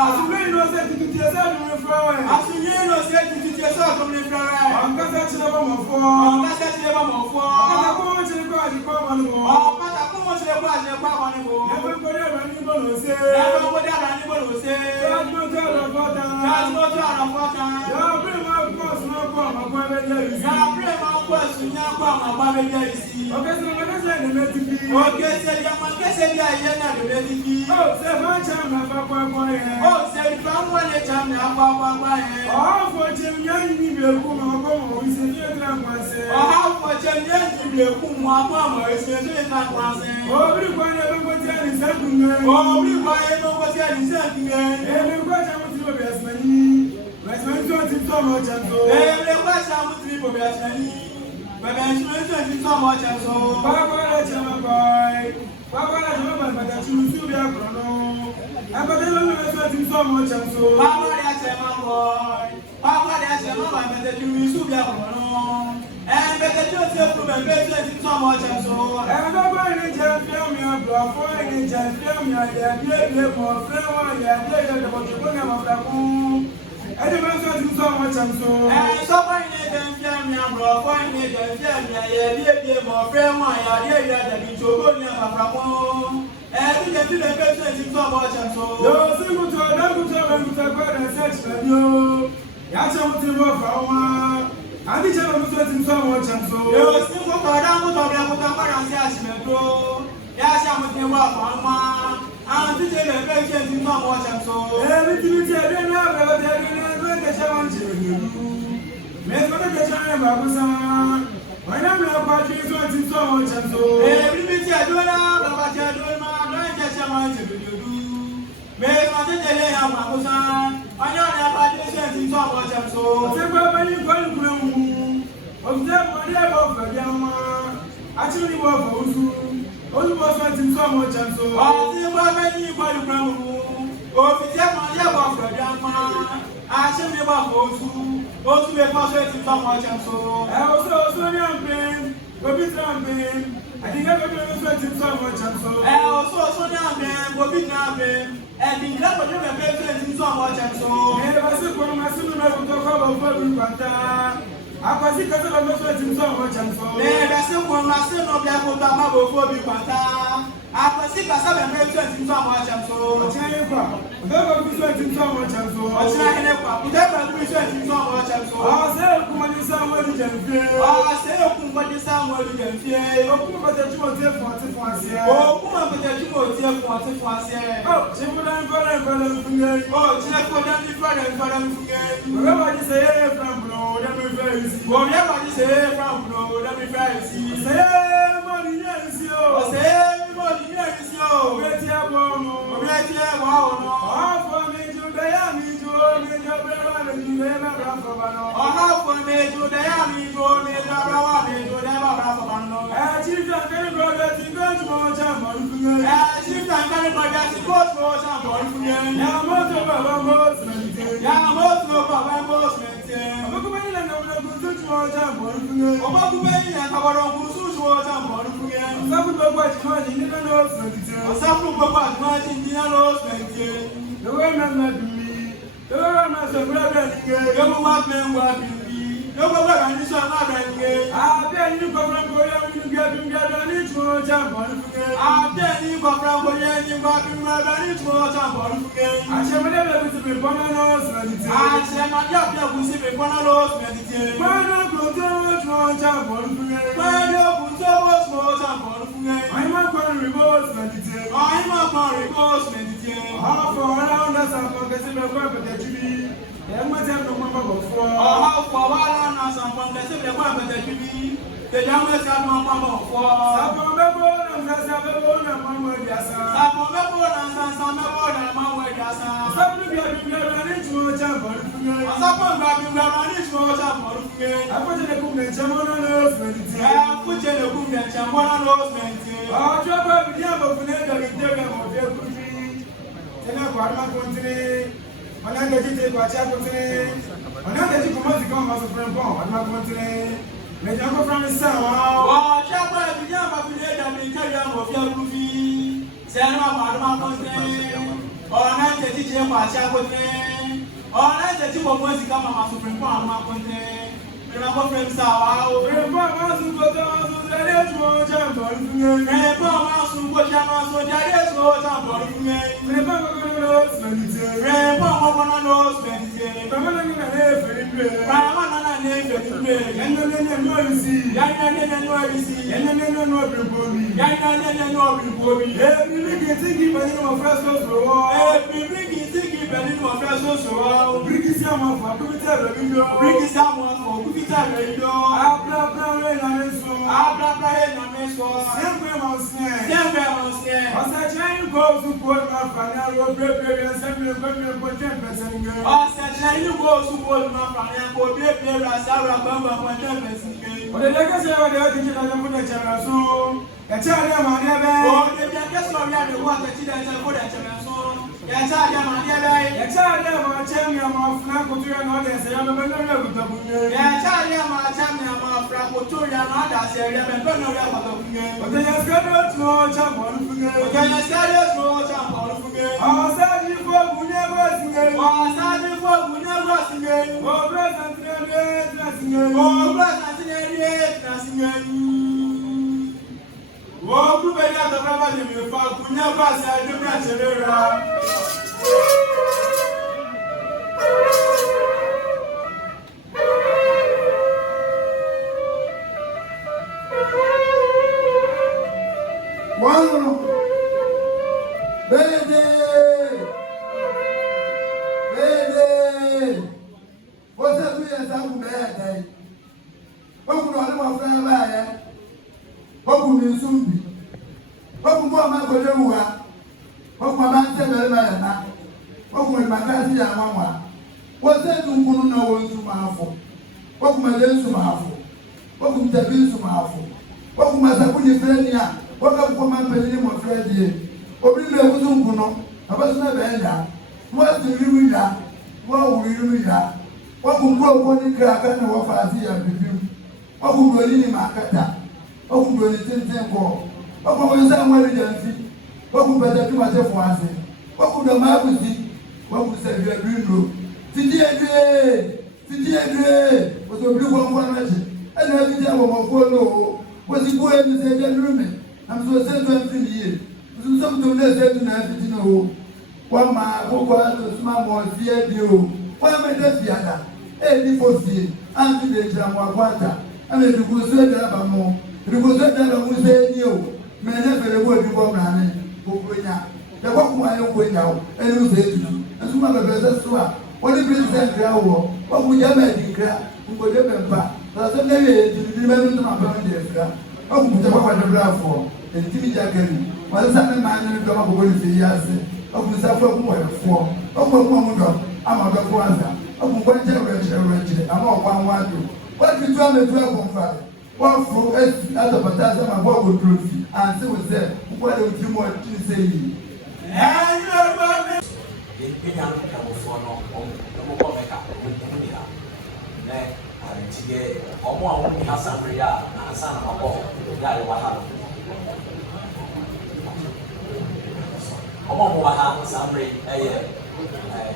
Asumeni no se tutu esa no refrawe. Asumeni no se tutu esa no refrawe. Ankasa chile ba mofo. Ankasa chile ba mofo. Akata ko mo chile ko adi ko manu. Akata ko mo chile ko adi ko manu. Ebe ko de ba ni bo no se. Ebe ko de ba ni bo no se. Judge no to ara fota. Judge no to ara fota. Ya bre ma ko sna ko ma ko be je isi. Ya bre ma ko sunya ko ma ko be je isi. Okay so na se ne metifi. Okay se ya ma ke se ya ye na be metifi. Oh se ma cham na ba kwa kwa ye. Oh se fa mo le cham na ba kwa kwa ye. Oh for chem yan ni be ku ma ko mo isi ni tra kwa se. Oh for chem yan ni be ku mo ko mo isi ni tra kwa se. Oh bi kwa ne be ko ti ani se ku ne. Oh bi kwa ye no ko ti ani se ku ne. E be kwa cham ti be asmani. Asmani to ti to mo cham so. E be kwa cham ti be asmani. Baba asmani ti to mo cham so. Baba la cham boy. Baba la cham boy ba ta chu su bi akrono. Abade lo lo so ti to mo cham so. Baba la cham boy. Baba la cham boy ba ta chu su bi akrono. And better to say from a better to so much and so. And nobody just film me up, and just film me, I did more friend, I did about the program of the moon. And the man to so much and so. And somebody didn't film me up, and just film me, I did more friend, I did that be to go near my home. And we can do the better to so much and so. No, single to a double to the brother and such as you. That's what you want for. I did have a certain so much and so. You were still for Adamu to be able to balance as you. Yes, I'm with you, Mama. I'm to tell a patient in so much and so. Everything is a dinner, but they're going to challenge you. Make one of the channel, Babusan. When I'm not watching so much and so. Everything is a dinner, but you're doing my challenge you. Make one of the day, Babusan. I don't have a patient so much and so. Take over you going to observe my level of Yama. Actually, work for you. Only was in so much and so. I think what many for the ground. Oh, if you have my level of Yama, actually, work for you. Also, be possible so much and so. I also young pain, but it's pain. I think I'm going to so much and so. I also young pain, but it's pain. And in that, but you're a patient so much and so. And I said, for my son, I will talk about you. I was sick of the so much and so. I said, for my son, of the Apple, I was sick of some patient so much and so. Never be sweating so much and so. I never be sweating so much and so. I say, Kumasi, somebody can feel. I say, Kumasi, somebody can feel. Oh, Kumasi, that you want to have oh, Kumasi, that you want to have oh, she would have gone and oh, she would have gone and whatever you say from below, let me face. Whatever you say from below, let me face. Say, money, yes, you. Say, money, yes, you. Get your bone, get your bone. For me to the army, to me, your brother, and you never run for one. For me to the army, to me, your brother, and you never run for one. I chief and very brother, to go to more jam. I chief and very brother, to go to more jam. Now, most of our most maintain. Now, most of our most maintain. I'm going to go to more jam. I'm going to our own social jam. Some of what you want in the nose maintain. Some of what you want in the nose maintain. The women let me. The women are brother. You want men working me. No one and this one again. I tell you, come from Korea, you get together, each more jump on. I tell you, come from Korea, you got to each more jump on. I shall never be born on us. I shall not get to see one of those meditation. Why not go to much more jump on? Why not go so much more jump on? I'm not going to reverse meditation. I'm not going to reverse meditation. How for around us, I'm going to see the weapon that you need. How for one us, I'm going to see the weapon that you need. The youngest have no mama for some mais j'ai encore fait ça. Oh, chaque fois que tu viens m'appeler dans les carrières, on vient vous dire. C'est un homme à ma contrée. On a été dit chile kwa cha kote. Ona je ti mo mo si kama ma supreme kwa ma kote. Ina ko frame sawa o. Frame ma su ko ta su dare su cha bo nge. Frame ma su ko cha ma su dare su cha bo nge. Frame ma ko no spendite. Frame ma ko no spendite. Frame ma na ne ferinde. Frame ma na ne ferinde. Yanyo ne no isi. Yanyo ne no isi. Yanyo ne no obibobi. Yanyo ne no obibobi. Eh bibi ki tiki bani mo fresh so. Eh bibi ki tiki bani mo fresh so. Briki si ama fa ku ti ebe mi yo. Briki si ama fa ku ti ebe mi yo. Abla re na me so. Abla re na me so. Sempre mo se. Sempre mo se. Osa chain go to go ma fa na ro pepe ya sempre go me ko tempe senga. Osa chain go to go ma fa na ko pepe ra sa ra ba ba ko tempe senga. Ode de ka se wa de o ti na mo de chara so. Ya cha de ma de be. O de de ka so ya de wa ta ti da cha ko de chara so. Ya cha de ma de be. Ya cha de ma cha mi ma fra ko tu ya no de se ya me no ya ku ta bunye. Ya cha de ma cha mi ma fra ko tu ya no da se ya me no ya ku ta bunye. O de ya ska de tu cha mo ru bunye. O de ya ska de tu cha mo ru bunye. Asa ji fo bunye ba singe. Asa ji fo bunye ba singe. O present ne na singe. O present ne na singe. Wo ku be ya ta ba ni me fa kunya ba sa de na chelera. Wow! Baby! What's that we are talking about? What could I do for a what could you soon be? What could my go do? What my man said, what could my cousin and mamma? What's that you couldn't know what to my for? What could my lens to my for? What could the bills to my for? What could my Sapuni friend here? What could my penny more friend here? What will you do? No, I was not there. What's the reader? What will you read? What could go on the crack and what I see and review? What could go in my cutter? What could go in the temple? What could somewhere agency? What could better do myself once? What could the map see? What could say your window? Today, was a blue one legend. And every time of follow was the boy in the same room. I'm so sent to every year. Some to less than 19. One man who was to smart more fear you. Why am I deaf yada? Before see, and to the Jamawata, and the Guzet Abamo, the Guzet Abamu say you, may never word you go running, Bukuya. The walk my own way out, and you say to you, and some other better swap. What if you send the hour? What would you make in crap? Who would you remember? That's a day to remember to my brother. Oh, put the power of the for, and Timmy Jackson. While some man in the double body say yes, of the Suffolk for, oh, I'm a doctor. I'm going to I'm all one. What did you tell me to have father? One for us at the Batas, my boy would prove you. And so was there. What do you want to say? And you know, for no,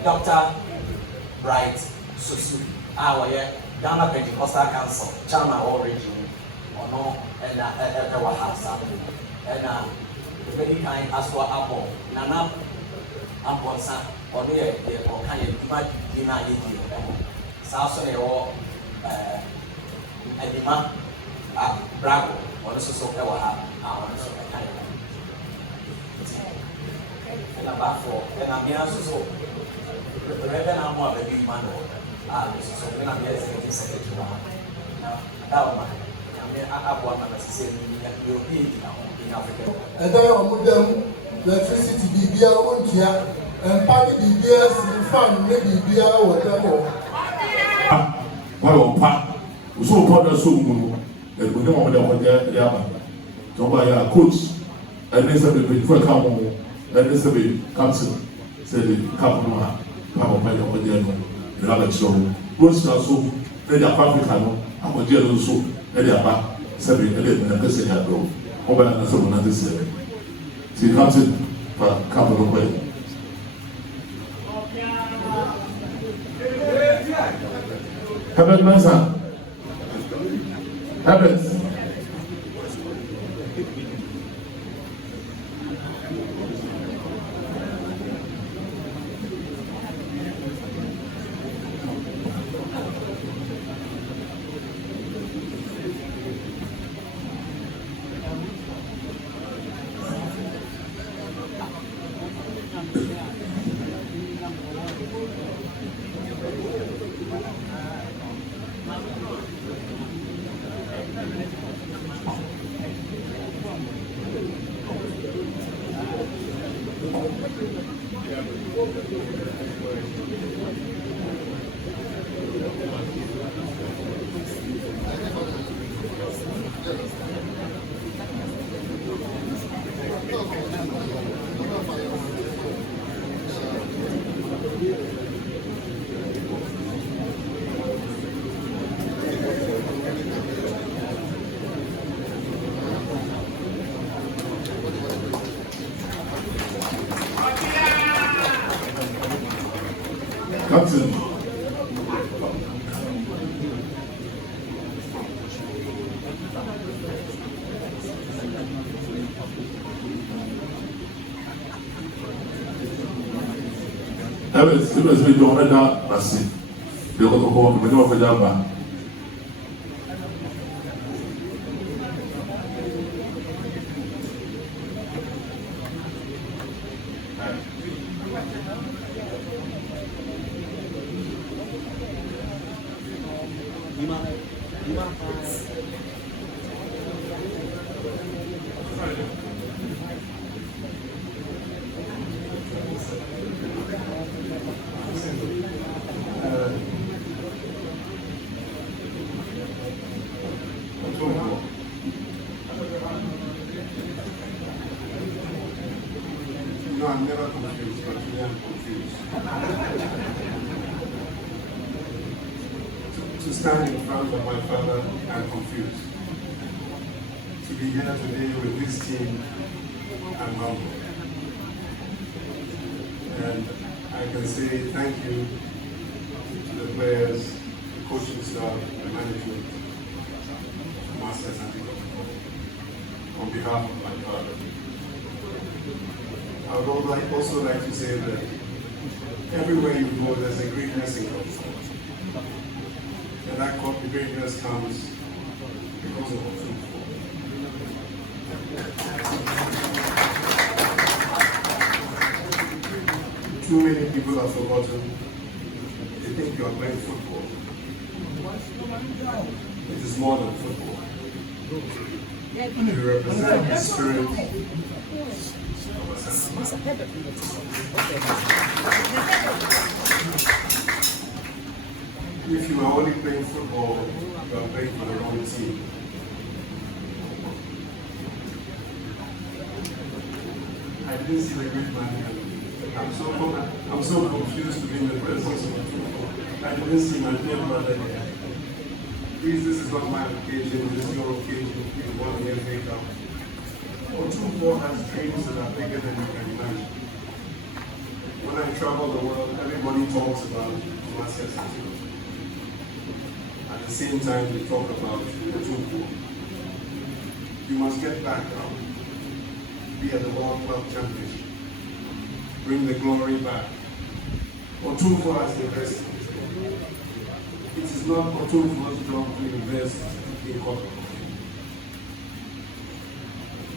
Dr. Bright Susu, our Ghana Pentecostal Council, Chama origin, or no, and our house, and the very kind as for Apple, Nana Amponsa, or near the Ohio Dima, South or Edima, Bravo, or also our house, and about four, and I'm also. The Reverend Amo of the big man, so when I'm here, secretary. Now, that one, I want to say, European in Africa. And then I'm with them, electricity, BBR, one year, and party BBS, in fun, maybe BBR, whatever. Well, Pat, so part of so good, and we don't want to get so by a coach, and then somebody before come home, and then somebody comes in, said the couple. Papa Paya Odiano, the other show. Most also, they are African, I'm a dear so, they are back, 7 11 and person had go. Over and someone at this 7. See, comes in for a couple of ways. Herbert Mansa. Herbert. Captain. It was me doing that. I see. They're going to go on the for that. No, I'm never confused, but today I'm confused. To stand in front of my father, I'm confused. To be here today with this team, I'm humble. And I can say thank you to the players, the coaching staff, the management, Master Asanteman, on behalf of my father. I would also like to say that everywhere you go, there's a greatness in God. And that greatness comes because of Otumfuo. Too many people have forgotten. They think you are playing football. It is more than football. You represent the spirit. If you are only playing football, you are playing for the wrong team. I didn't see the great man here. I'm so confused to be in the presence of Otumfuo. I didn't see my dear brother here. Please, this is not my occasion, this is your occasion. You want to hear me out. Otumfuo has dreams that are bigger than you can imagine. When I travel the world, everybody talks about Kumasi. At the same time, they talk about Otumfuo. You must get back now. Be at the World Club Championship. Bring the glory back. Otumfuo has invested. It is not Otumfuo's job to invest in corporate.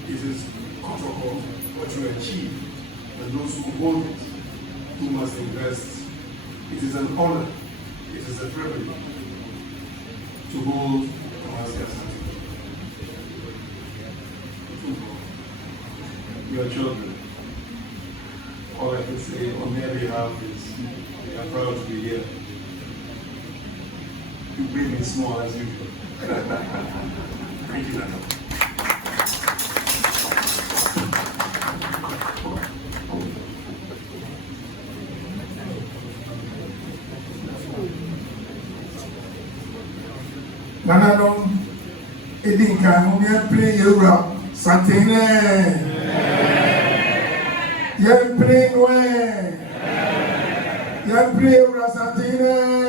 It is protocol what you achieve, and those who hold it, who must invest. It is an honor, it is a privilege to hold Kumasi Asantehene. Your children, all I can say on their behalf is we are proud to be here. You made me small as usual. Thank you, Nana. Nananom, Edinka, whom you play Europe, Asantehene. You play Noé. You play Asantehene.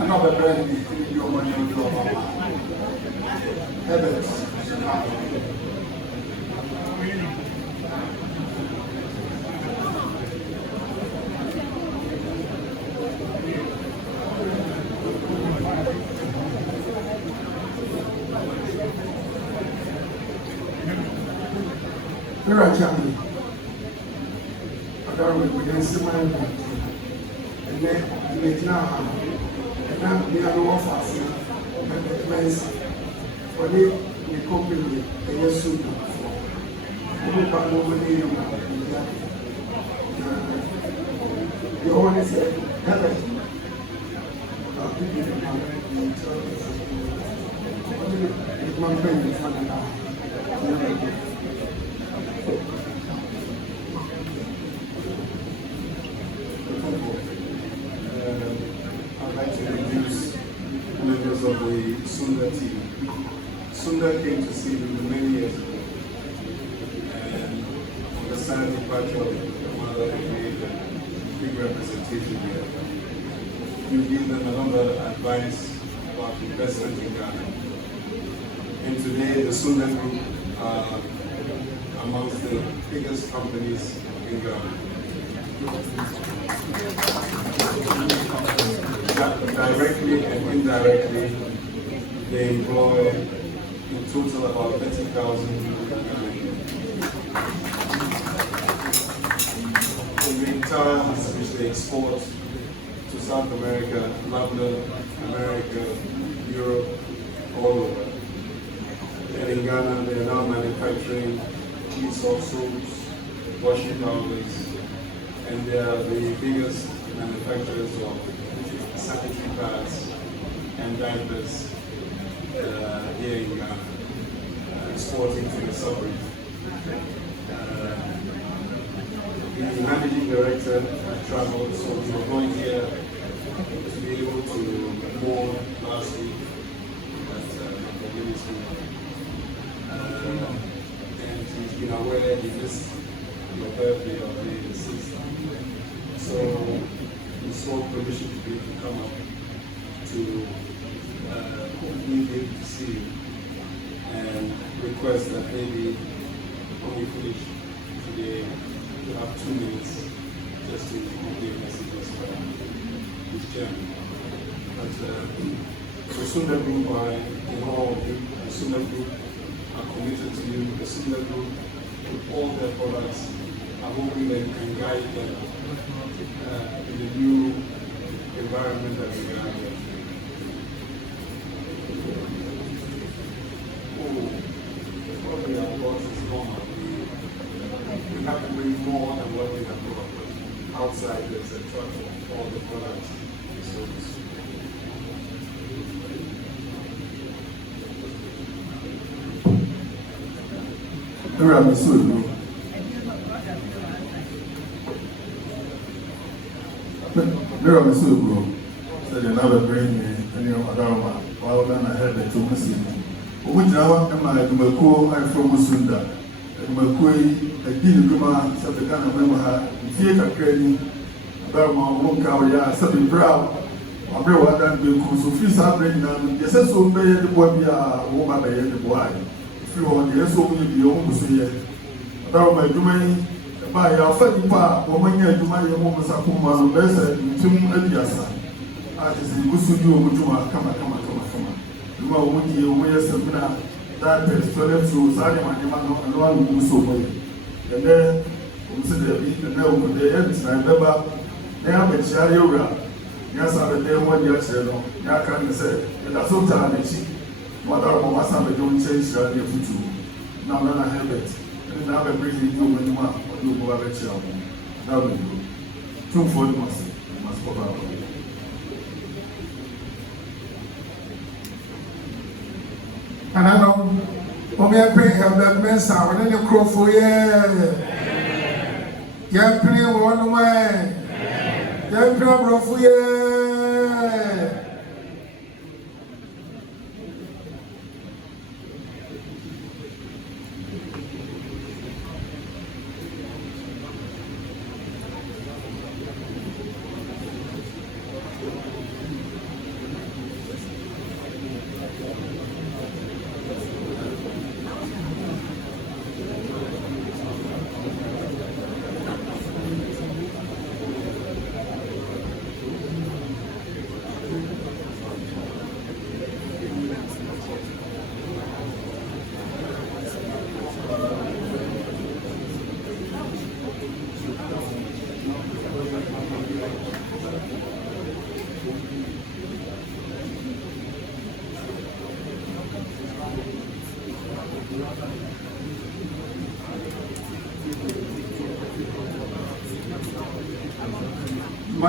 another brand in your money on your mama. Herbert. Where are you? I don't know whether it's my and then it's now, and now they are no offers, and the place for the company, and yes, soon. You can't over there. You only say, heaven. I'll give you the money. It's my friend in front of now. I'd like to introduce members of the Sunda team. Sunda came to see me many years ago, and on the sad departure of the mother, we made a big representation here. You give them a lot of advice about investment in Ghana. And today, the Sunda Group are amongst the biggest companies in Ghana. Directly and indirectly, they employ in total about 30,000 in main towns which they export to South America, London, America, Europe, all over. And in Ghana, they are now manufacturing tea soaps, washing powders, and they are the biggest manufacturers of sanitary pads and diapers here in Ghana, exporting to the sub-region. The managing director traveled, so we were going here to be able to mourn last week at the ministry. And he's been aware he missed your birthday of the 6th. So we sought permission to be able to come up to hopefully be able to see you and request that maybe when we finish today, you have 2 minutes just to give messages for this journey. But the Sunda Group are in all of you. The Sunda Group are committed to you. The Sunda Group, with all their products, are hoping that you can guide them in the new environment that we are in. Probably our boss is normal. We have to bring more than what we have brought. Outside there's a truck for all the products and services. There are so bro. Said another brain and Adama, while then I had the Kumasi. Which now am I Mako, I'm from Sunda. Makoi, a deal Guma, said the kind of member, theatre training, about my own car, something proud. I bring what that will come so free sampling them. Yes, so pay the boy, woman by the boy. If you want, yes, so will be almost here. About my domain. By our family, woman, you might have almost a woman, better in 2 years. As the Gusudu, come. You are one year away, Sabina, that is 12 to Sadiman, and one who so well. And then, we said, the now with the ends, I remember, they have a chariot. Yes, I have a day 1 year, I can't say, and that's all time, and she, mother of my son, don't change your future. Now, then I have it. And now I'm bringing you when you want to go over the child. That will do. 240 must go out. And I know, when we are praying, have that mess when you crow for you. You're praying one way. You're praying for you.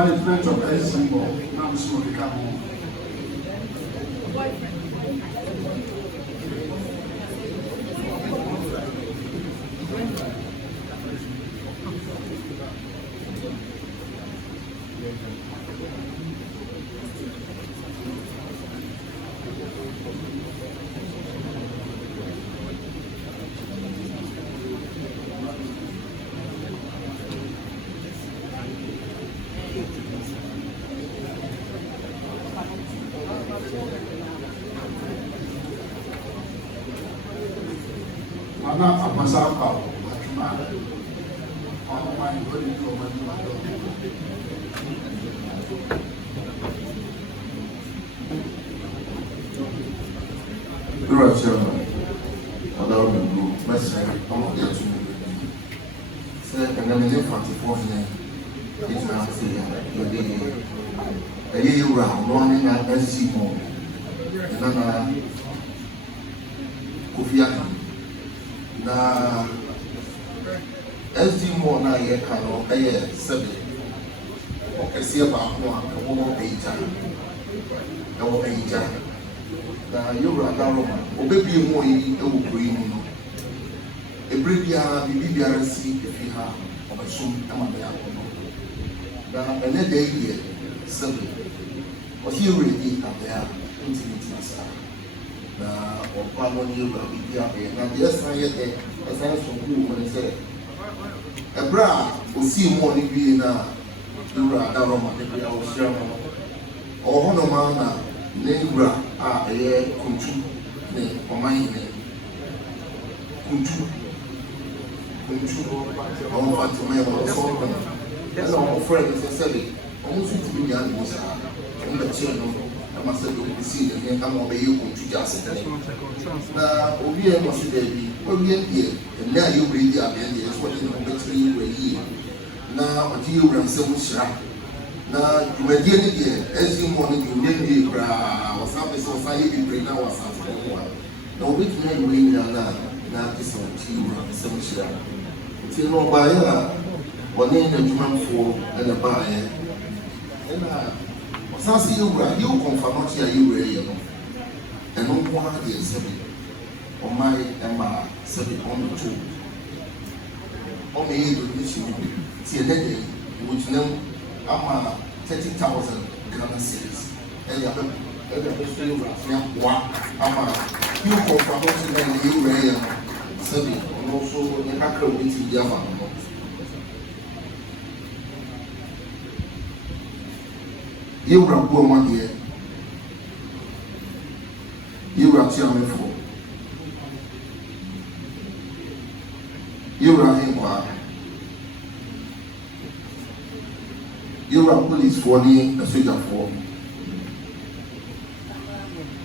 management of SC Mall, now so become a passar para na SD more na ye kano eye sebe okese ba ko a wo eja na wo eja na yura na roma obebi mu yi ewo kuri mu no ebrebia bibia resi efi ha obesum ama be akono na ene de ye sebe o hi ready abia intimate asa na ọ̀pá wọn ní ewúrẹ́ bíbí abẹ́yẹ na deɛ ɛsan yɛ dɛ ɛsan so kúrò wọn sɛ ɛbrɛ a osii mu ɔne wie na ewúrẹ́ adarɔma bebree a wɔhyia no ɔwɔ hɔ nom na ne ewúrẹ́ a ɛyɛ kuntu ne ɔmanhene kuntu ɔmo fatima yɛ wɔn sɔn kɔn ɛna ɔmo frɛ no sɛ sɛbi ɔmo nso tumi nya ne mu saa ɔmo bɛ kyerɛ no ama sɛ ɔmo si ne nneɛma ama ɔbɛyɛ kuntu gya asɛtɛ na obi yɛ mo si dɛbi obi yɛ deɛ ɛnna a yɛwura yi abɛn deɛ ɛsɛ ɔde ne ho bɛtiri yɛwura yie na ɔde yɛwura nsɛm hyira na dwumadie ne deɛ ɛsi mu ɔno deɛ ɔnyɛ nie koraa wɔsan pɛ sɛ ɔsan yɛ bebree na wɔsan te ho a na ɔbɛtumi ayɛwura yi nyinaa na ate sɛ ɔde yɛwura nsɛm hyira nti na ɔbaeɛ a ɔne n'adwumafoɔ ɛna baeɛ ɛna ɔsan sɛ yɛwura yɛwɔ kɔnfamɔkye a yɛwura yɛ no ɛno nko ara deɛ sɛbi ɔman ɛma sɛbi ɔmto ɔma yɛ donation bi tie ne deɛ wɔgyina mu ama 30,000 Ghana cedis ɛde abɛso yɛwura ne aboa ama yɛwɔ kɔnfamɔkye na yɛwura yɛ no sɛbi ɔno nso ne kakra wɔbɛti bi ama no yɛwura boɔ mu adeɛ yɛwura tiamefo yɛwura henkwa yɛwura policefoɔ ne asogyafoɔ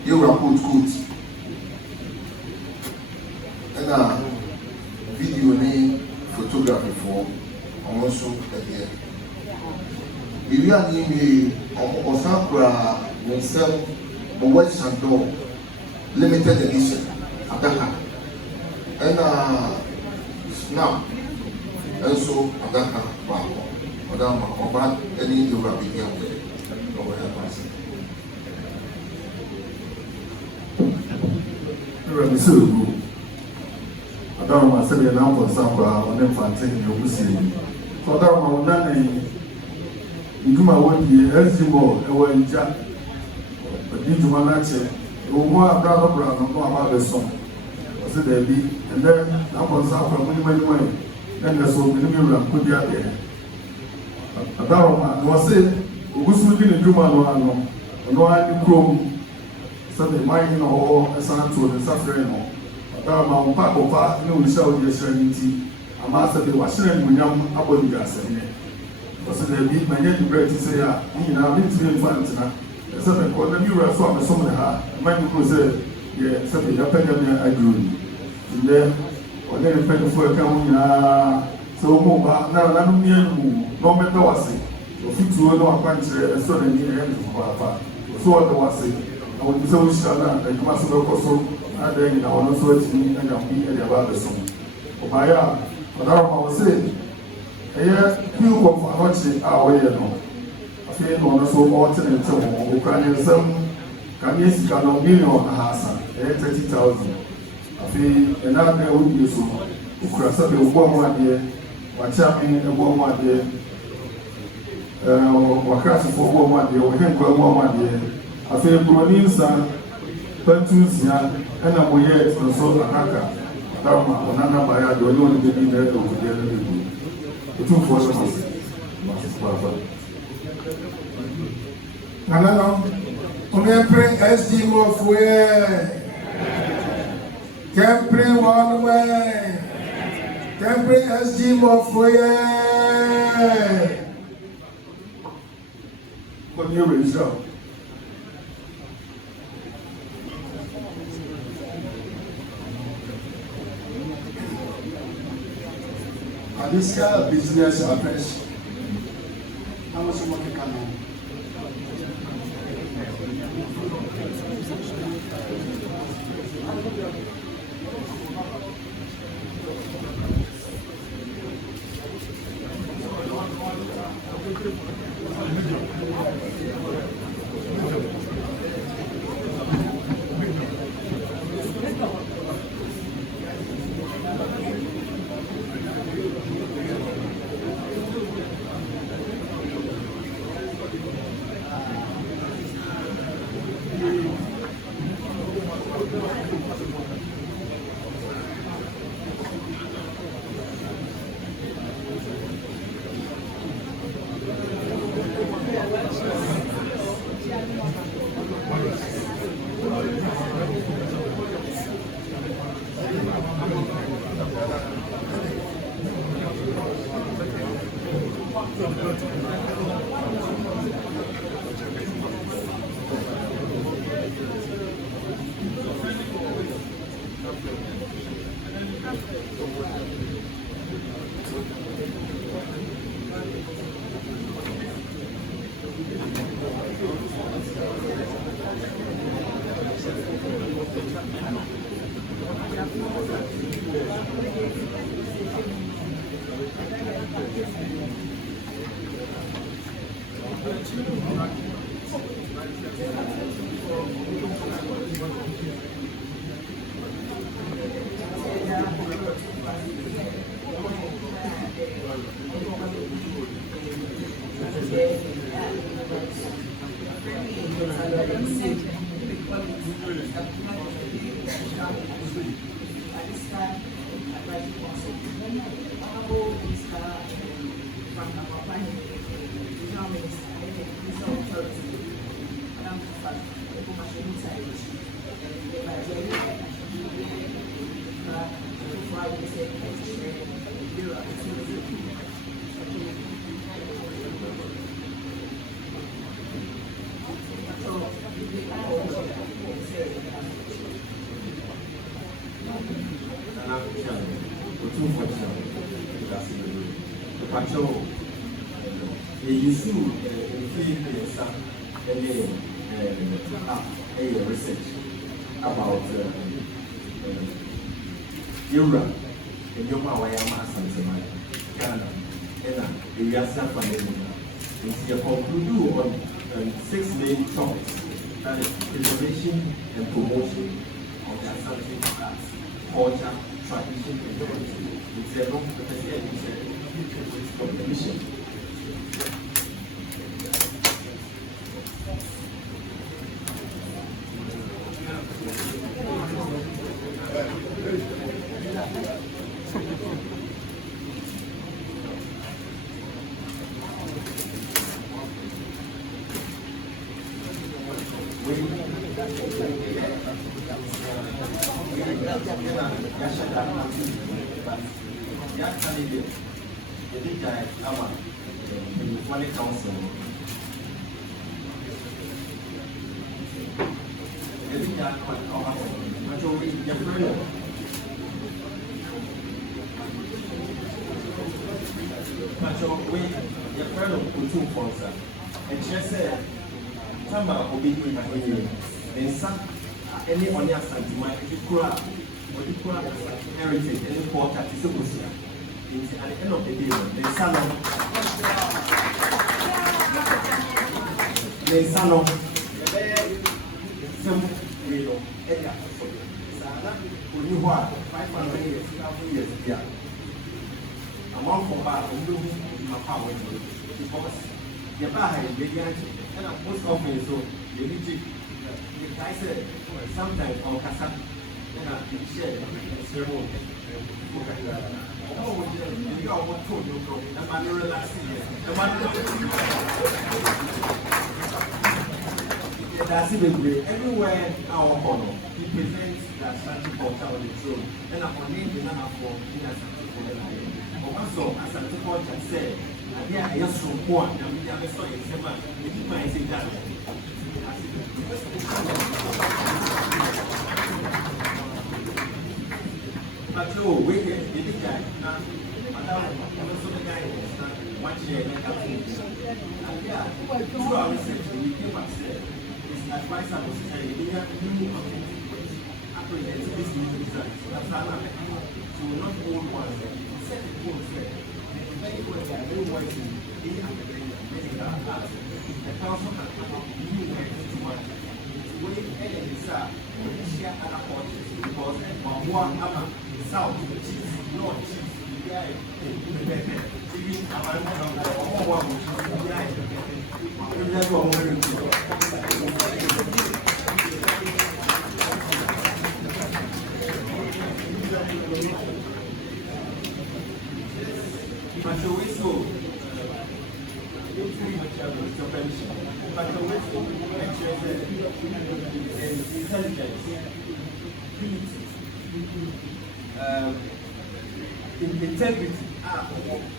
yɛwura coat ɛna video ne photographyfoɔ ɔmo nso ɛdeɛ biribi ade wie ɔsan kura ne nsɛm ɔwɔ shandor limited edition adaka ɛna snap ɛnso adaka baako ɔdama ɔba ɛne ewura bibi abɛ ɔwɔ yɛ baasi. Ewura mi sɛ ewu ɔdama sɛdeɛ n'afɔ nsa kora ɔne mfante ne obusie yi ɔdama ɔnane ndwuma wɔdie ɛzibɔ ɛwɔ ngya ɔdi ndwuma n'akyɛ ɔmo abira no bra no ama abɛso ɔsɛ dɛbi ɛnɛ n'afɔ nsa kora mo nimu anim ayi ɛnɛ so obi nimu ewura nkodi adeɛ adaroma na ɔsɛ ogusu di ne ndwuma no ano ɔno ani kurom sɛde man na ɔwɔ ɛsan to ne nsa frɛ no adaroma ɔmpa akɔpa ne ɔnhyɛ a ɔde ahyira ne ti ama sɛde wahyerɛ nnuonyam abɔ ne gasɛnɛ ɔsɛ dɛbi manyɛ dubere ti sɛ a ne nyinaa mentumi mfa ntena ɛsɛ mɛkɔ na mi wura so a mɛsom ne ha man mi kuro sɛ yɛ sɛde yɛpɛgya me aduro ni ndɛ ɔne ne mpanyinfoɔ ɛka ho nyinaa sɛ wɔn ba na nanom ne anum na ɔmɛda wase ofituo na wakwankyerɛ ɛsɔ n'ani ɛyɛ ntoma afa ɔsɛ ɔda wase na wɔn sɛ wɔhyira na adwuma so bɛkɔ so na adan nyina wɔn nso atumi anya ho ɛde aba abɛsom ɔbaeɛ a ɔdaroma wɔ sɛ ɛyɛ piw kɔmfo anɔkye a ɔyɛ no afei na ɔno nso ɔte ne ntɛm ɔkura ne nsam kanea sika no million ahasa ɛyɛ 30,000 afei ɛna na ɔdi so ɔkura sɛbe ɔbɔ ɔmo adeɛ wakyame ɛbɔ ɔmo adeɛ wakrasefo ɔbɔ ɔmo adeɛ ɔhenkɔ ɔbɔ ɔmo adeɛ afei buroni nsa pantu nsia ɛna moyɛ nso anaka dama ɔnana baeɛ adeɛ ɔne ɔne bɛbi na ɛda ɔkudeɛ no bɛbi Otumfuo Osei Tutu Nana no, Omepre SG Mofwe, Kempre one way, Kempre SG Mofwe. What you will show? Aliska business affairs. How much money can I? Research about Durbar and Yoma Asanteman, Canada, and we are suffering. We conclude on 6 main topics: preservation and promotion of the Asantehene arts, culture, tradition, and heritage. It's a long mission. Your friend of Otumfuo Osei, and she said, Tamba obeying my own. Then some any on your Asanteman, if you cry, what you cry heritage, any culture, is supposed to. At the end of the day, then some the son of some widow, Edia. When you are 500 years, 1,000 years, yeah. Among for bar, and do my power because the bar is big and a post office, so you need to. I said sometimes on Casa and I share and serve. Oh, you got what told you, bro. The man relaxing. The man that's even great. Everywhere our corner, he presents the Asante culture on the throne. And upon name the number for in Asantehene. Also, Asante culture said, I just from one, and we have a story in Seman. We keep my saying that. But oh, wait, the big guy, now, Madame, also the guy is not much here, like that. And yeah, through our research, we came up there. His advisor was saying, we have new apprehensive this new results. That's how I'm so not old ones. Set the goal set. Many words are very wise in the academia, medical arts. The council has come up with new ways to work. Way and share other cultures because one Ama South chiefs, North chiefs, the guy even about one but the way so pretty much your permission. But the way so intelligence, integrity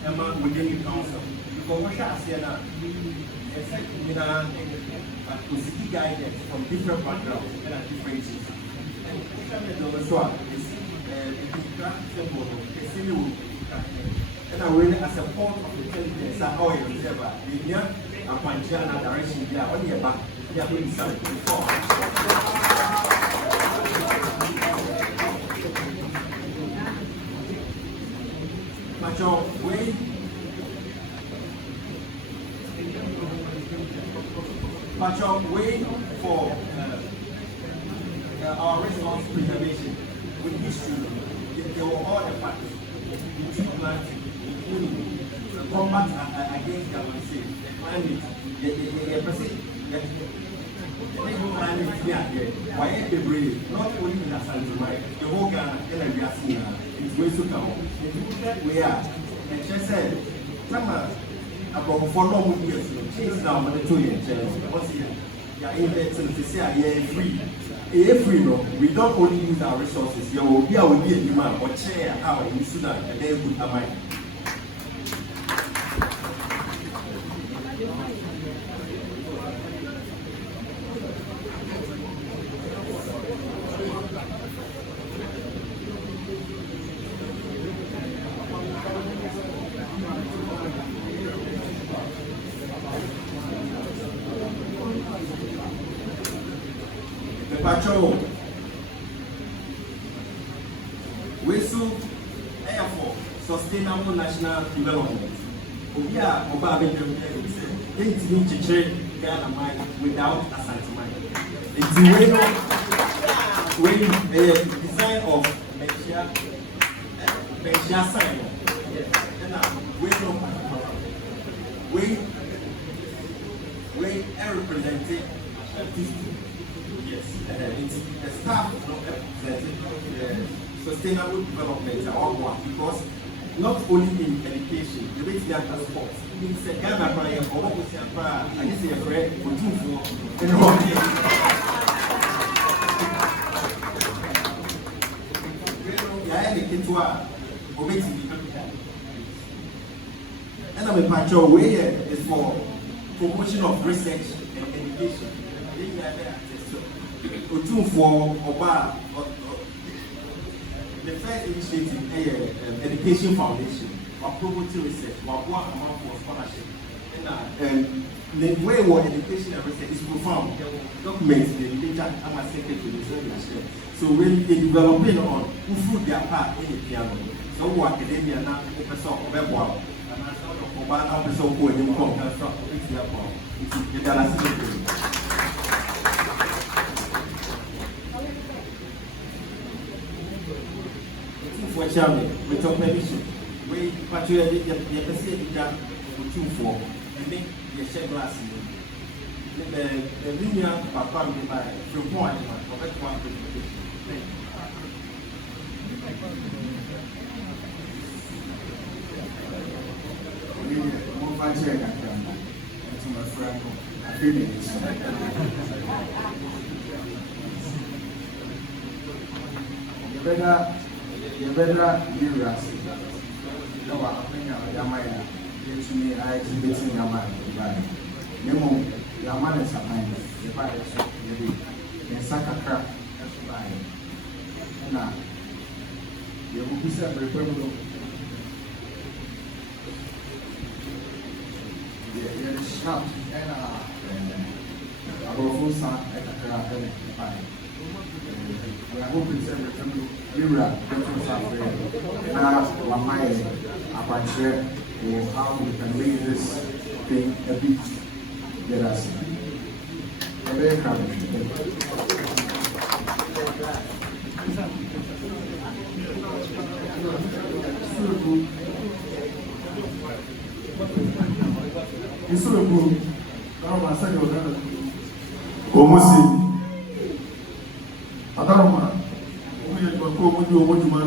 among within the council. Because what I say now, to seek guidance from different backgrounds and different issues. And I really as a part of intelligence, I owe you never. I'm punching a direction here on your back. They are doing something before. Macho, wait. Macho, wait for our resource preservation with history. They were all the parts. Combat against the climate, the person, why they brave, not only in Asanteman, the whole Ghana, and we are seeing it's way to come. We are, and she said, Sama, about 4 long years, change now, but the 2 years, what's here? You are investing to say, yeah, free. Free, no, we don't only use our resources, there will be a demand or chair our in Sudan, and they would have mind. Patrol. We so for sustainable national development. We are about to change Ghana mind without Asanteman. It's the way design of Manhyia sign. We representing the staff representing sustainable development because not only in education, the way they are transport. It's a Ghana crying for what we say, I just say a friend, Otumfuo, and and I'm a patrol way is for promotion of research and education. Otumfuo Oba, the first initiative, Education Foundation, or promoting research, or one amount for scholarship. And the way what education and research is profound. Documents, the literature, I'm a secretary, so when they developing on who put their part in the piano, so what academia now, professor of Webwell, and I saw the Obama professor who are in the Chami, with your permission. We patriotic, your Otumfuo, and then your shed glass. The linear papa by from point of that one. You better be rasi. No, I'm Yamaya. Yes, me, I exhibit in Yaman. Nemo, Yaman is a man. The fire is maybe in Sakaka. That's why. Now, you will be separate from you. You're sharp and a full son at the craft and the fire. I hope it's everything. Mirror, now, Lamai, Apache, or how we can make this thing a bit get us. A very crowded. It's so good. I'm Kumasi. Adaroma. Na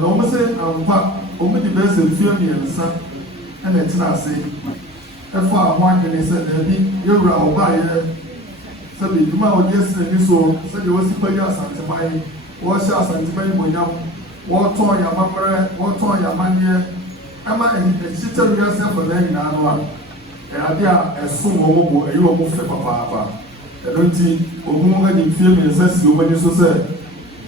almost say I'm the best in film and son, and it's not say. If I want to say that you're our buyer, so the amount of yesterday, so you was to pay us Asanteman, wash Asanteman when what toy your mamma, what toy your man, Emma and she tell yourself for them now. And I dare assume you almost flip papa. I don't think a woman in film and says you when you so say.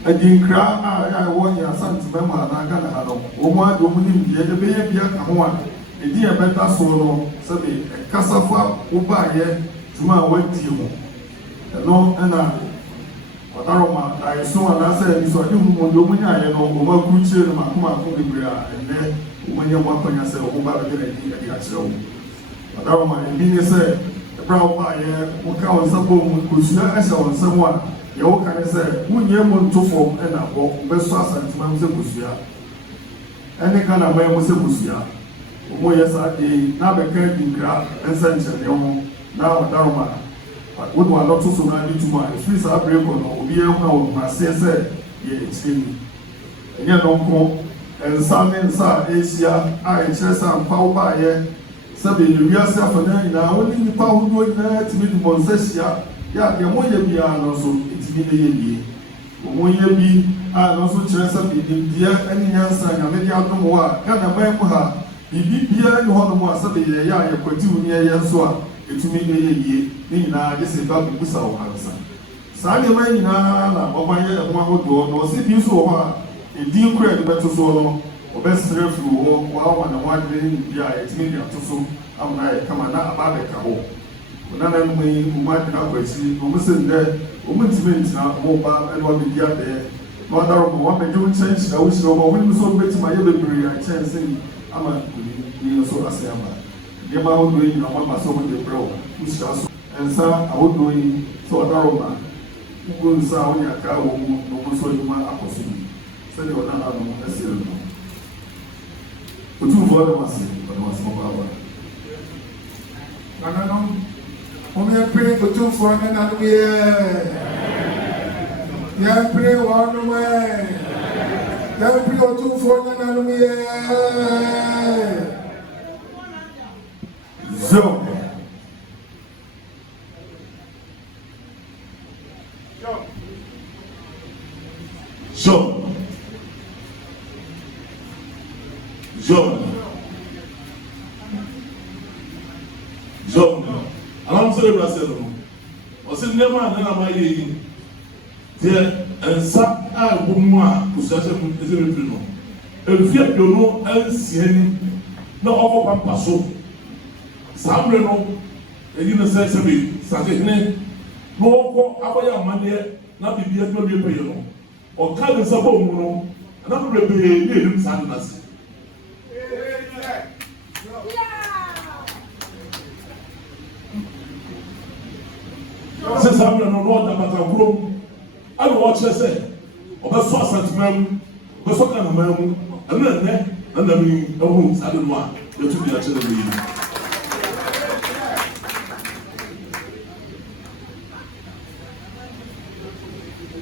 I didn't cry. I want your son to remember and I can't have them. Oh, my woman, the baby, come on. A dear better solo, Sabi, a Casafa, who buy here to my wet you. No, and Adaroma, I saw and I said, so you want to win. I know, Oma Kuchi and Makuma, and then when you walk on yourself, who buy the show. Adaroma, and he said, the brown buyer, who counts up who's not on someone. You can say, who near Otumfuo and a walk, best Asanteman Musia. Any kind of way was a Musia. Yes, I did now the curtain grab and send you now Daruma. But what were not so many to my Swiss outbreak or be able to my said, yes, and yet don't come and some inside Asia, I chess and power by here. Sabi, you yourself and now only the power doing that to meet Monsesia. Yeah, the more you be also. When you be also dress up in dear any answer, and maybe out no more, and a man for her. If you be a more Saturday, you continue near Yansua, it to me a year, now just about the Busa answer. Sunday, man, or my one would go, no, see you so hard, a deal credit better solo, or best refuge, or one and one day, yeah, it's me to so. I'm like, come on, not about the cabo. None of me who might be out with you, almost in there, woman's means now, mobile and what we get there. Mother of one may do change, I wish no more. When you so better my every I chance in, I'm a so as I am. The amount doing, you know, what my so many bro, which does, and sir, I would doing so a daroma. Who will sound your car, no so you might apostle. So they were not necessarily. But two for the massive, but what's more power. We pray for Otumfuo and we pray one way. We pray Otumfuo and we so. I'm sorry, Russell. I said, never my dear, and some are woman who says, is a refuge. If you don't know, I'll see no over Pampaso. Some reno, and you know, says to me, Asantehene, no, our money, not be a good pay, or Cabin Sabo, and I'm repaying Sandas. Since I'm not water, but I'm grown. I watch her say, or the sauce at Mam, the Sokan Mam, And then we almost I don't want the 2 years of the year.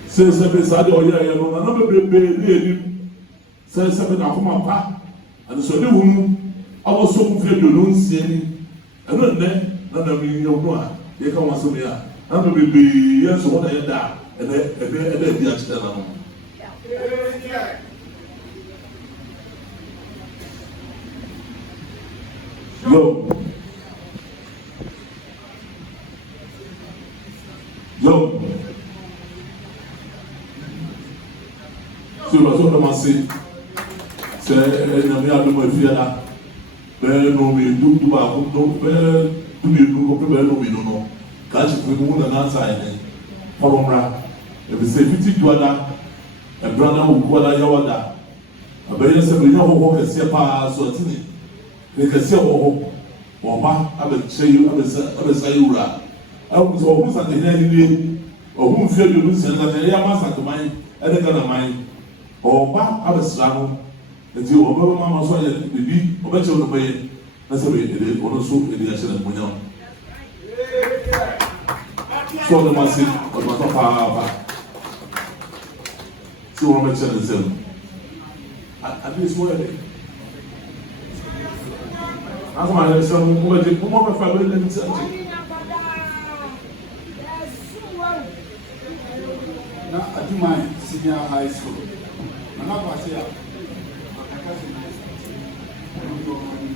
Say something, Sadi or Yaya, another baby, say something, I come up, and so the woman, I was so afraid you don't see any, and then, none of you, they come once a year. I'm going to be yes, what I had, and then the external. Yo. So I was going to say, I'm here to my fear. Bear no me, do bear to be no. Catch it with one outside. Palomra, if it's a 50 Guada, a brother who Guada Yawada, a bear said, we know who can see a pass or tinny. They can see a home, or ma, I will say you, I will say you. I was always at the end or whom fear you lose, and that I am to mine, and the kind of mine. Or ba abesrano enti obo mama so ya bibi obeche no baye na se be ede ono so ede ya shele munya so the masi o ma pa so o me chele sem at least what ede asma ya so mo be mo be fa be le nti na Asanteman senior high school. I'm not going to say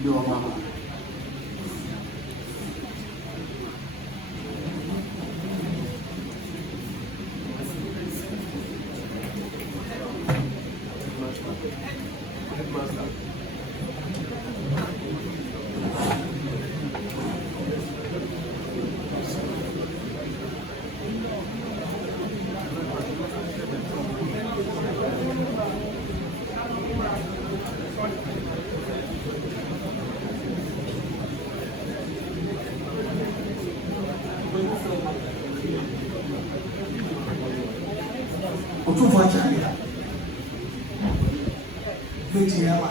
your mama. Otumfuo Osei Tutu yama.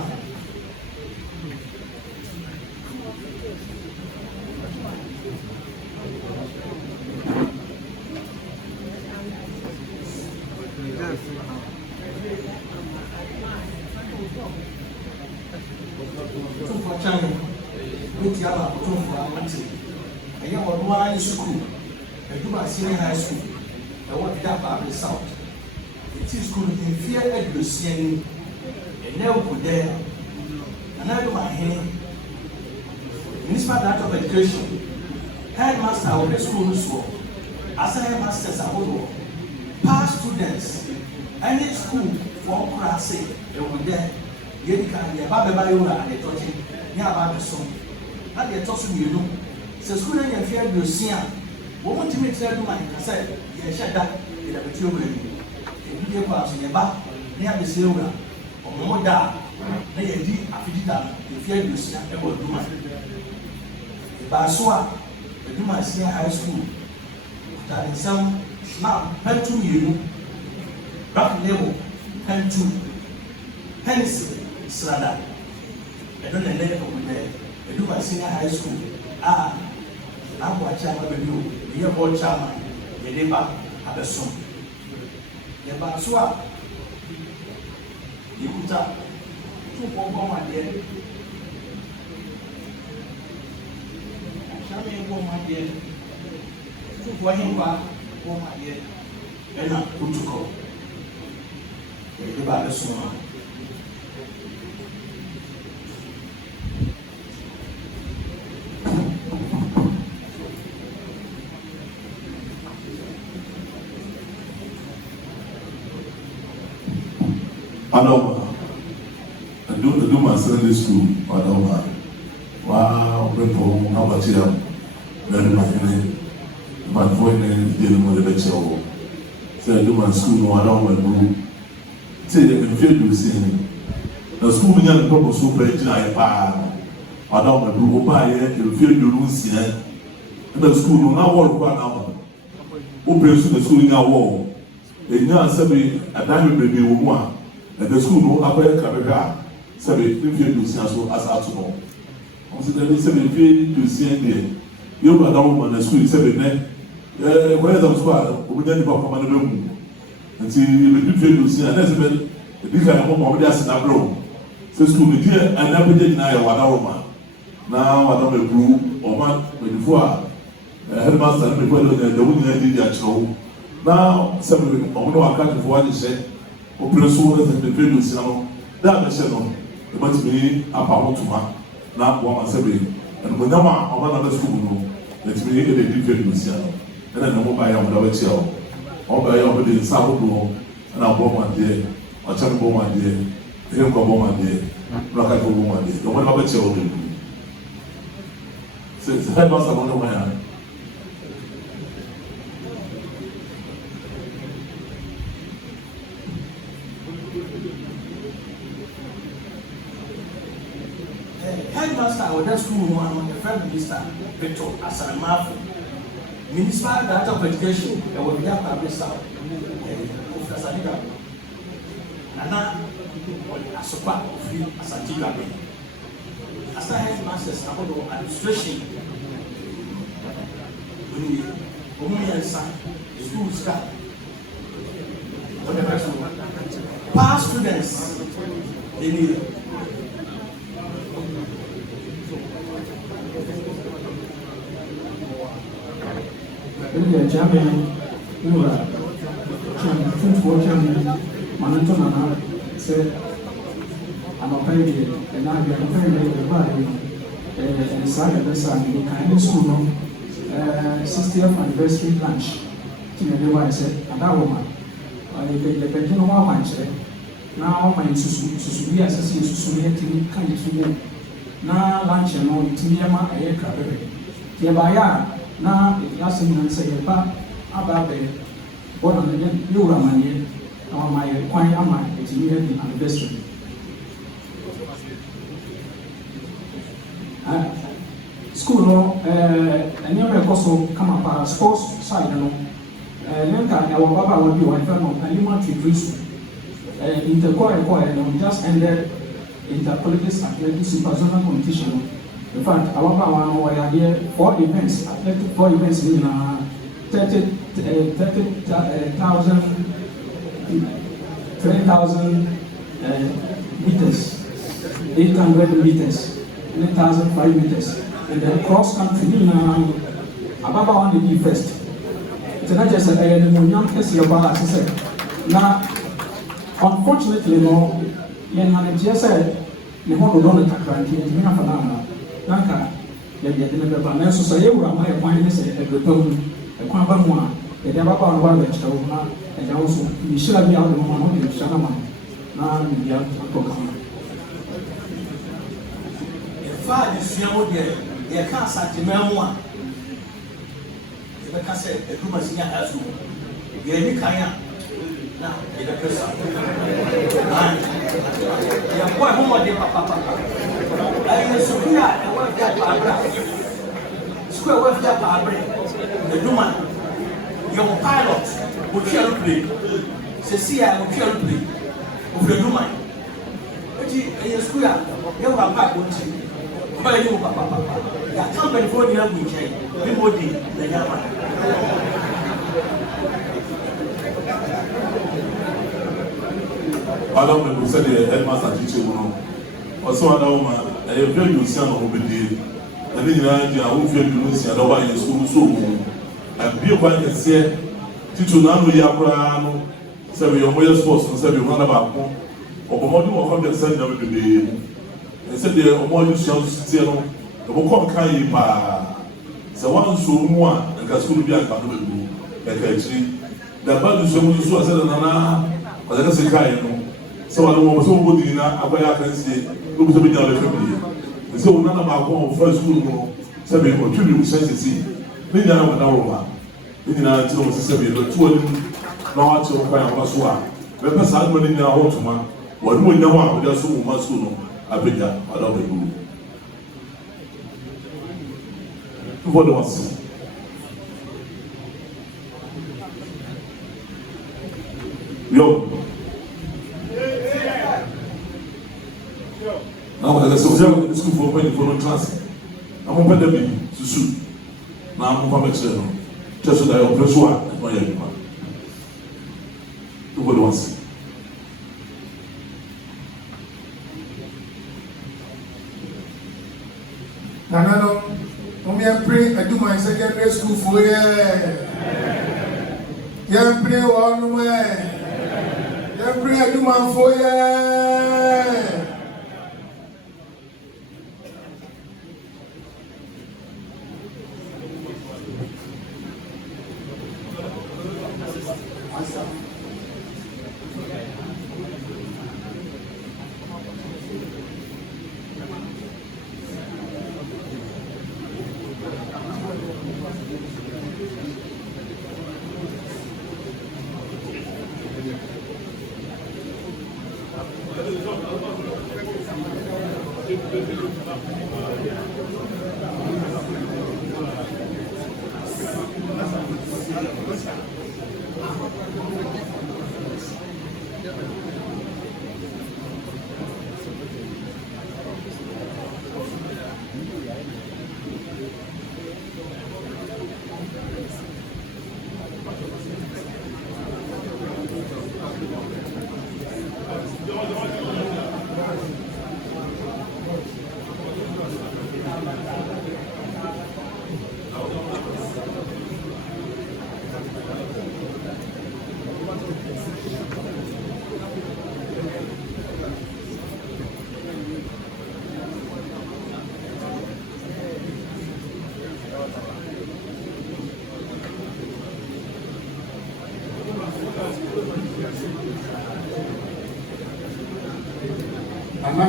Otumfuo Osei yama Otumfuo Osei. Aya Durbar school, Durbar senior high school. I want Durbar South. It is school in fear at Lucian, and now put there. And I do my hand. Municipal Director of Education, headmaster of the school, Asanteman masters are all past students, any school for class, they were there. Yedika, the Baba Yola, and the touching, near about the song. Not the tossing you know. So school and fear Lucian. What want to make tell you, I said, yes, shut that in a material. If you pass in a back, near the silver, or more dark, they did a if you use a do my Baswa, the Duma Senior High School, that in some now, pen to you, back level, pen to Hennessy, Strada. I don't know there, the Duma Senior High School. I'm watching you, the airport chairman, the neighbor, have a son. The Baswa, you put up 2.1 year. Shall we go my dear? 2.1 year. And I put to go. The Baswa. Adoma, I do my Sunday school, Adoma. Wow, people, how about you? Very my voice dealing with the lecture. So I do my school, no, I don't want to say they can feel the same. The school in the proper super engine, I don't want to go by it, you feel the rules here. And the school will not work one hour. Open the school in our wall. They now say, a diamond baby, woman. And the school no appear Kabaka, Sabe, if you do see as out no. On se dit sabe if you see there. You go down on the school sabe ne. Where the school, we don't go come na be. Nti we do see and that's be the kind of mom we dey na bro. So school me there and na be dey na ya wada Roma. Na wada be group o man before headmaster na be go the woman dey there show. Now sabe o no account for what you say. O preso na the video see na that be say no. But me apa hotuma na wa sabe and when na o man na school no. Let me get a different mission. And then I'm by our child. All by our day, South and our bomb day, a child bomb day, him go bomb day, rocket bomb day. No one of a child. Since the headmaster on the way. Headmaster of that school, one the Prime Minister, Victor Asanteman, Municipal Director of Education, and with that Prime Minister, Nana, as a part of Asantehene. As the headmasters about the administration, the women son, the school staff, past students, they need. Ele German, you are Otumfuo German, Manhyia said, I'm a baby, and I'm a very body, and Saga the Sun, you can school, 60th anniversary lunch. I said, and that woman, I get no one said, now my Susubi associates Susubi can you now lunch and all, Timiama, a aircraft. Yabaya. Na yasi nanse yeba ababe bona ne yura manye na ma ye kwan ama etimi di anniversary school no anya be koso kama pa sports side no nenka ya wa baba wa bi wa fa no elementary degrees intercore no just ended intercollegiate athletic superzonal competition. In fact, our power were here 4 events, athletic 4 events in 3,000 meters, 800 meters, 9,005 meters. And then cross country, Ababa on the first. It's not just a young person about as I said. Now, unfortunately, no, you said, the whole don't attack and Nanka, yet in the Banan Society, my appointment is a good tone, a Quamba, a Dababa and one vegetable, and also you should be out of the moment in Shanaman. Now, you have to come. If I is young, they can't say to me. If I say a Kumasi has you, you can't. Now, in the person. You are quite home, Papa. I am Sophia, and work that paragraph. Square work that paragraph. The woman, your pilot, will kill play. Cecilia will kill play. Of the woman. But in the square, you have a pack with you. Why you, Papa? That company for the young weekend, we would be the Yaman. I don't know, said the headmaster teacher. Also, I don't know, I have very good son of the and then I will feel you see otherwise school so and be quite a say to Nano Yaprano, 7 year sports and 7 run about or modern or 100 of the day. And said they are more shall still the Bokon Kai. So one so one and Casco be a couple like actually the bad is so I said, Nana, but I say Kai. So I don't want so good in a can say, look to be down the family. So none of our home first school, 7 or 2 senses. Maybe I don't know. Maybe I don't know 7 or 2 now to acquire Masua. Let us have money in our home. What we know, we are so much sooner. I bet that I don't know. What was Yo. I'm school for when you follow class. I'm open the baby to shoot. Now I'm open the just so that I press one at my young man. Nobody wants it. Nanano, I pray I do my secondary school for you. Yeah, pray one way. Yeah, pray I do my 4 years.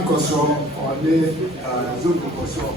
Koso or the Zuko Koso,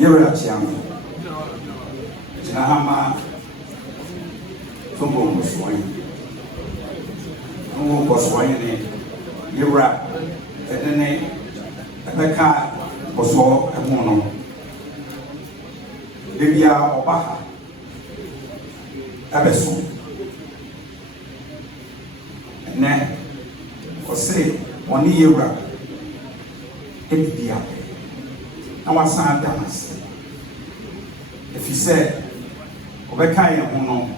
Yura Chiang, Jinahama, Tumbo Muswine, Tumbo Muswine, Yura, Edene, Rebecca, Boso, and Mono, Libya, Obaha, Abesso, and then, Osei, one Yura, India. I was Santamas. If you said, Obekaya Mono,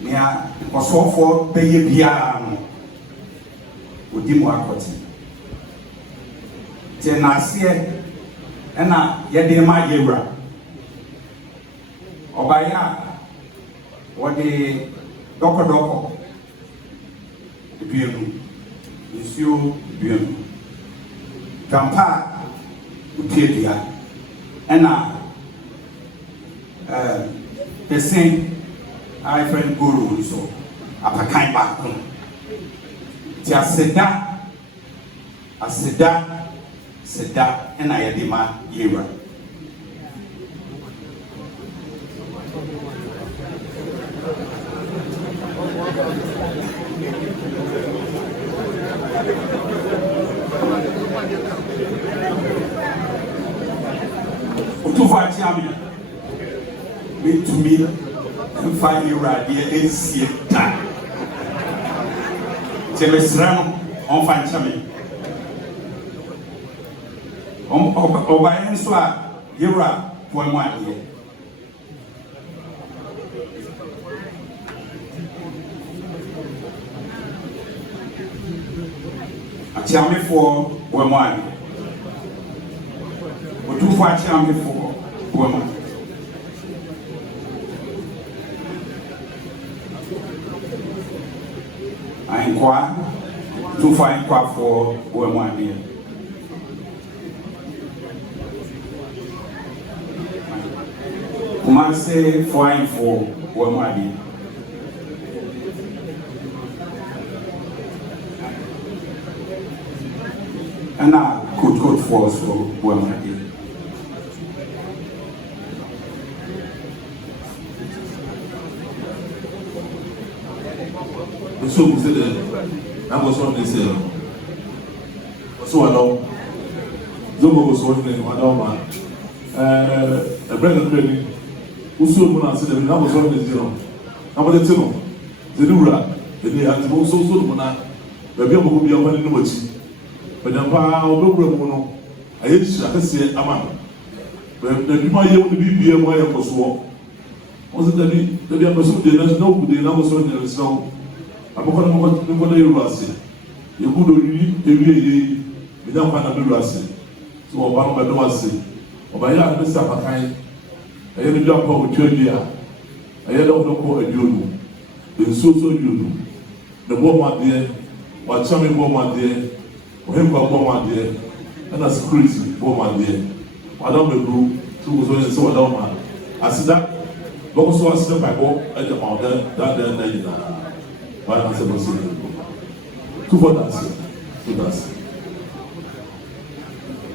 Mia was all for Baby Piano with Dimwakoti. Tenasia and Yadima Yura Obaya or the Doko the Bienu, Monsieur Bienu, Tampa. Upedia and the same I friend Guru so a kind back home. Seda, and I adima Yera. Otumfuo me to me and 5 year idea is here. Telesram on Fanchami. Obayan Swa, Yura, 1 year. A charming for 1 year. Otumfuo for woman. Nkwa to find Nkwa for Wemwadi. Kumasi fine for Wemwadi. And I could for us for Wemwadi. So we said that was what they said. So I know Zobo was working on Adama. A bread and training. Also, when I said that was what they said. I want to tell the Dura, the day had also so when I be able to be a man in the woods. But the power of Bruno, I used to say, Aman. But the Duma year would be a way of us walk. Was it that the episode did not know the numbers on the snow? Abokɔ no mɔkɔ yɛ ruase yɛgu do ewie ɛda mpa na bɛru ase so ɔba no bɛdɔ ase ɔba yɛ a bɛsi apakan ɛyɛ ne dwa mpa ɔtwa dua ɛyɛ dɛ ɔdɔ kɔ aduonu nsuo so aduonu ne bɔ mu adeɛ wakyame bɔ mu adeɛ ɔhempa bɔ mu adeɛ ɛna security bɔ mu adeɛ wadam bɛburu so wɔ so yɛ sɛ wadam ma aseda bɔkɔ so aseda mpaebɔ ɛde ma ɔda dada nyinaa. Why not say two voters?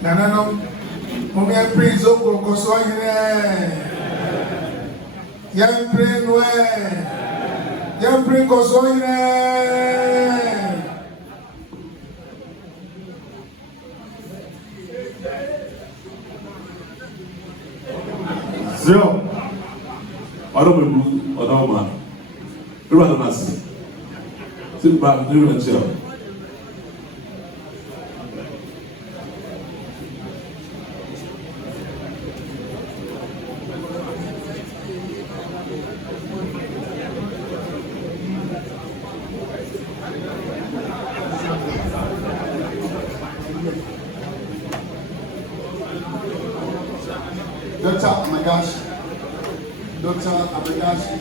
Nanano, Mumia Prince of Kosoine, Young Prince, Young Prince Kosoine. Zero. I don't know. You rather not see. Sit back, do it, chill. Dr. Amagashi. Dr. Amagashi.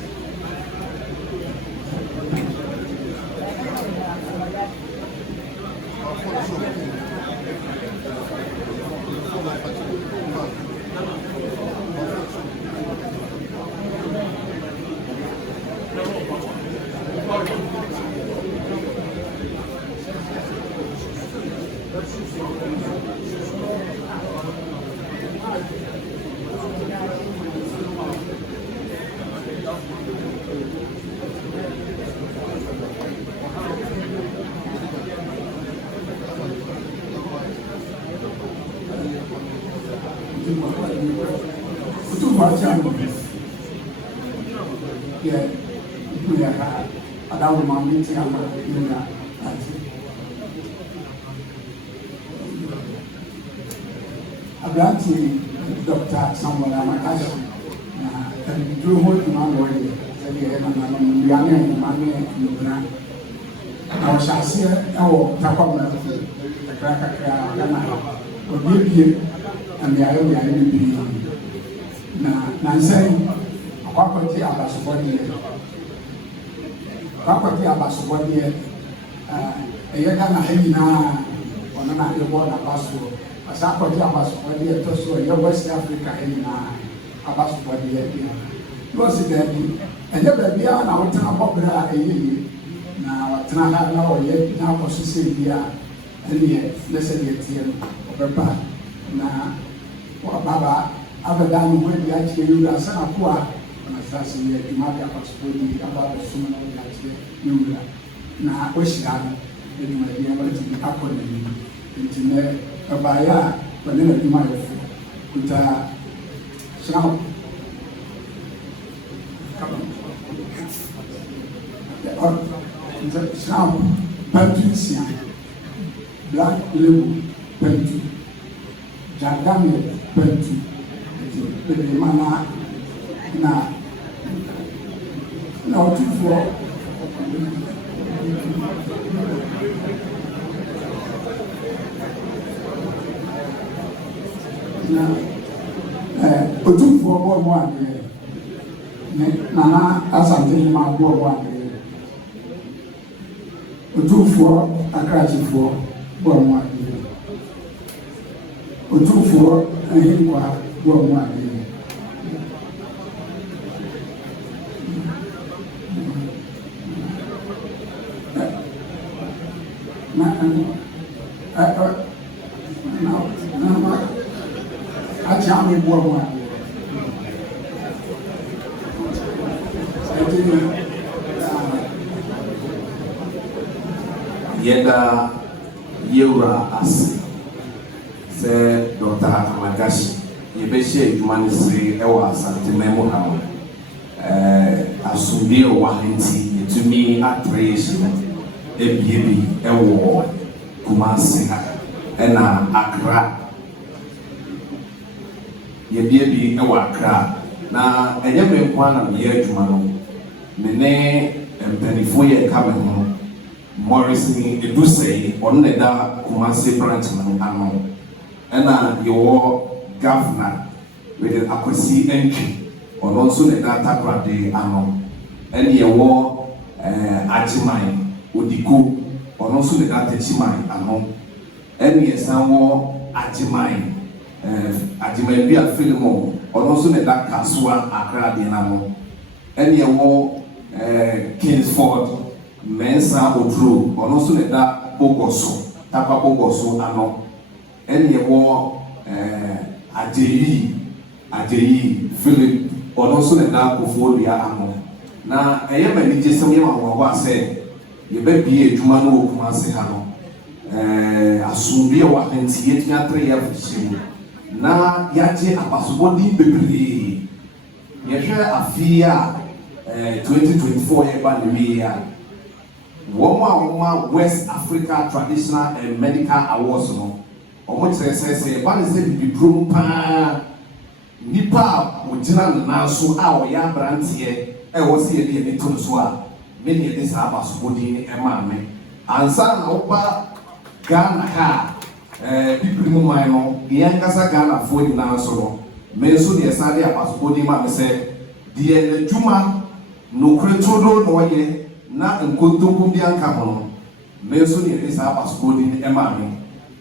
Abranti Dr. Samuel Amakashi na duro ho dwuma no ye sɛ na na nduane ma ne nubra na ɔhyɛaseɛ ɛwɔ takwamra kakra na ɔbiebie amiayɛ bibi na nsɛn akwakɔgye abasobɔdeɛ ɛyɛ Ghana ha nyinaa ɔno na yɛbɔ n'abasoɔ asakɔgye abasobɔdeɛ ɛtɔ so ɛyɛ West Africa ha nyinaa abasobɔdeɛ bi lɔsi dɛbi ɛnyɛ baabiara na wɔtena bɔbrɛ a ɛyɛ yie na wɔtena ha na ɔyɛ na akɔ so sɛ bi a ɛneɛ ne sɛ deɛ teɛ no ɔbɛba na wɔababa abɛda no ho adi akyerɛ yɛwura sɛ nakoa ɔnasase yɛ adwuma de abasobɔdeɛ aba abɛsom no ɔde akyerɛ yɛwura na wɔahyira no adwumadeɛ wɔatumi akɔ n'anim nti nɛ ɛbaeɛ a wɔne n'adwumayɛfo kuta hyira Sham Patricia Black Label Pentu Jadame Pentu the mana na Otumfuo Otumfuo mo ade Nana Asantehene ma bo ade Otumfuo Akrachifuo Boamwa Otumfuo Ahimwa Boamwa Achami Boamwa Yeda Yura Asi se Dr. Amagashi Yebeshe Jumanisi Ewa Asanteman Muhammad Asumbi Wahinti Yetumi Atreshi Ebibi Ewo Kumasi Ena Accra Yebibi Ewa Accra na enyeme nkwana me adwuma no me ne mpanifo ye ka me ho Morris ni edusei on ne da Kumasi branch no ano ena yo governor with akwasi entry on also ne da takrade ano ene ye wo ajiman odiko on also ne da tachiman ano ene ye sanwo ajiman ajiman bi afilimo on also ne da kaswa akrade ano ene ye wo Kingsford Mensa Odro on also ne da Bogoso tapa Bogoso ano ene ye wo Ajeyi Philip on also ne da Kofodia ano na eye mani jesem ye mawo ase ye be bie adwuma no Kumasi ha no asumbi e wa henti ye tia 3 years fishim na yaje abasobodi bebree ye hwe afia 2024 ye ba ne ya Woma West Africa Traditional and Medical Awards no omo kyerese ba ne se bibidrum pa nipa ogina na so a o ya brantie e wo se ye ni to so a me ne de sa abasobodi e ma me ansa na oba Ghana ha bibidrum man no ye nkasa Ghana fo ni na so no me so de sa de abasobodi ma me se de na dwuma no kretodo no ye na nkontompo bi anka ho no me so ne esa abasobodi e ma me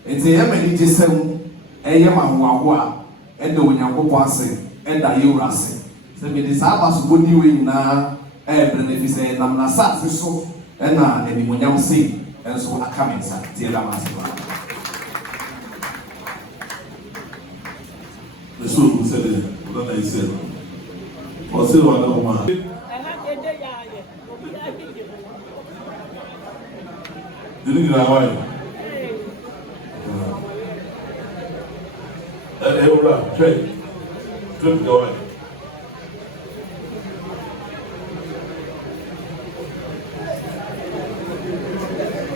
enti ye mani jesem eye ma ho a eda onyankopon ase eda yewura ase se me de sa abasobodi we nyina benefise na na sa ase so na eni monyam sei enso aka me nsa tie da ma ase the show who said it what I said or say what no man didn't get away Ewura, trip go away.